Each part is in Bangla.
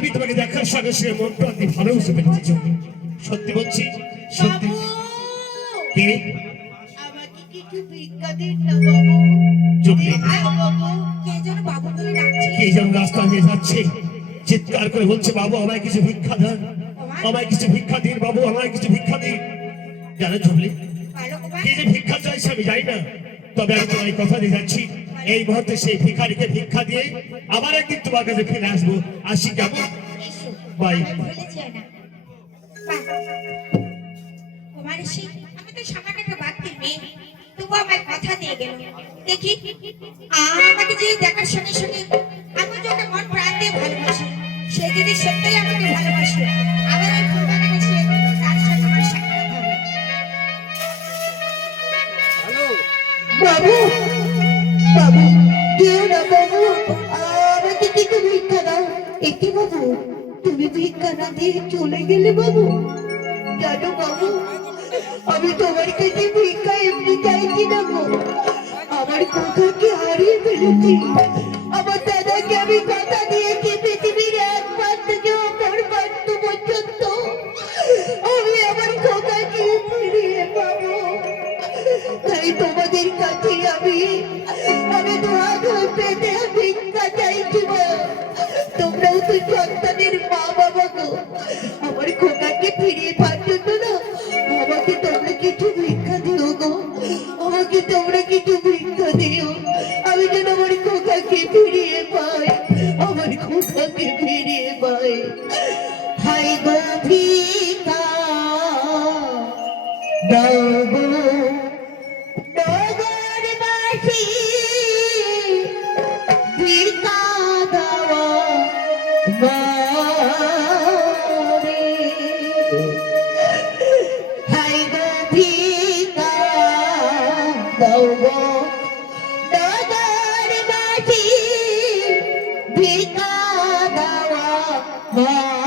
আমি তোমাকে দেখার সঙ্গে সঙ্গে মন প্রাণ দিয়ে ভালোবেসে ফেলেছি জমি। সত্যি বলছি, সত্যি। কে? আমাকে কিছু ভিক্ষা দিন না বাবু। জমি বাবু কে যেন বাবু বলে ডাকছে। কে যেন রাস্তা দিয়ে যাচ্ছে, চিৎকার করে বলছে, বাবু আমায় কিছু ভিক্ষা দেন, আমায় কিছু ভিক্ষা দিন বাবু, আমায় কিছু ভিক্ষা দিন। জানো জমি কে যে ভিক্ষা চাইছে আমি জানি না, তবে আমি তোমায় কথা দিয়ে যাচ্ছি, এই মুহূর্তে সেই ভিখারিকে ভিক্ষা দিয়ে আবার একদিন তোমার কাছে ফিরে আসবো। আসি কেমন? বাই। আমি তো সামান্য একটা বাড়তির মেয়ে, তবু আমায় কথা দিয়ে গেল। দেখি আর আমাকে যে দেখার সঙ্গে সঙ্গে আমি যখন মন প্রাণ দিয়ে ভালোবাসি, সে যদি সত্যিই আমাকে ভালোবাসে, আবার ওই ফুলবাগানে এসে তার সাথে আমার সাক্ষাৎ হবে। বাবু, বাবু, কেউ না বাবু, আমাকে কিছু ভিক্ষা দাও। এটি বাবু, তুমি ভিক্ষা না দিয়ে চলে গেলে বাবু। জানো বাবু, আমি তোমার কাছে ভিক্ষা এমনি চাইছি না গো। আমার কোথাকে হারিয়ে ফেলেছি। আমার দাদাকে আমি কথা দিয়েছি পৃথিবীর একমাত্র যে অপর পাত্র পর্যন্ত আমি আমার কোথাকে ফিরিয়ে পাবো। তাই তোমাদের কাছে আমি দুহাত পেতে ভিক্ষা চাইছি গো। তোমরাও তো সন্তানের মা বাবা গো, আমার খোকাকে ফিরিয়ে পাচ্ছ না। আমাকে তোমরা কিছু ভিক্ষা দিও গো, আমাকে তোমরা কিছু ভিক্ষা দিও। আমি যেন আমার খোকাকে ফিরিয়ে পাই, আমার খোকাকে ফিরিয়ে পাই। হাই গো ভিক্ষা দাও গো নগরবাসী, ভিক্ষা দাও মারে। হাই গো ভিক্ষা দাও গো নগরবাসী, ভিক্ষা দাও মারে।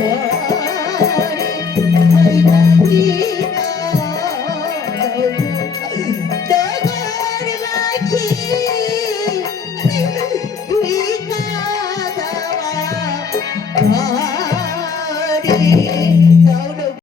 মা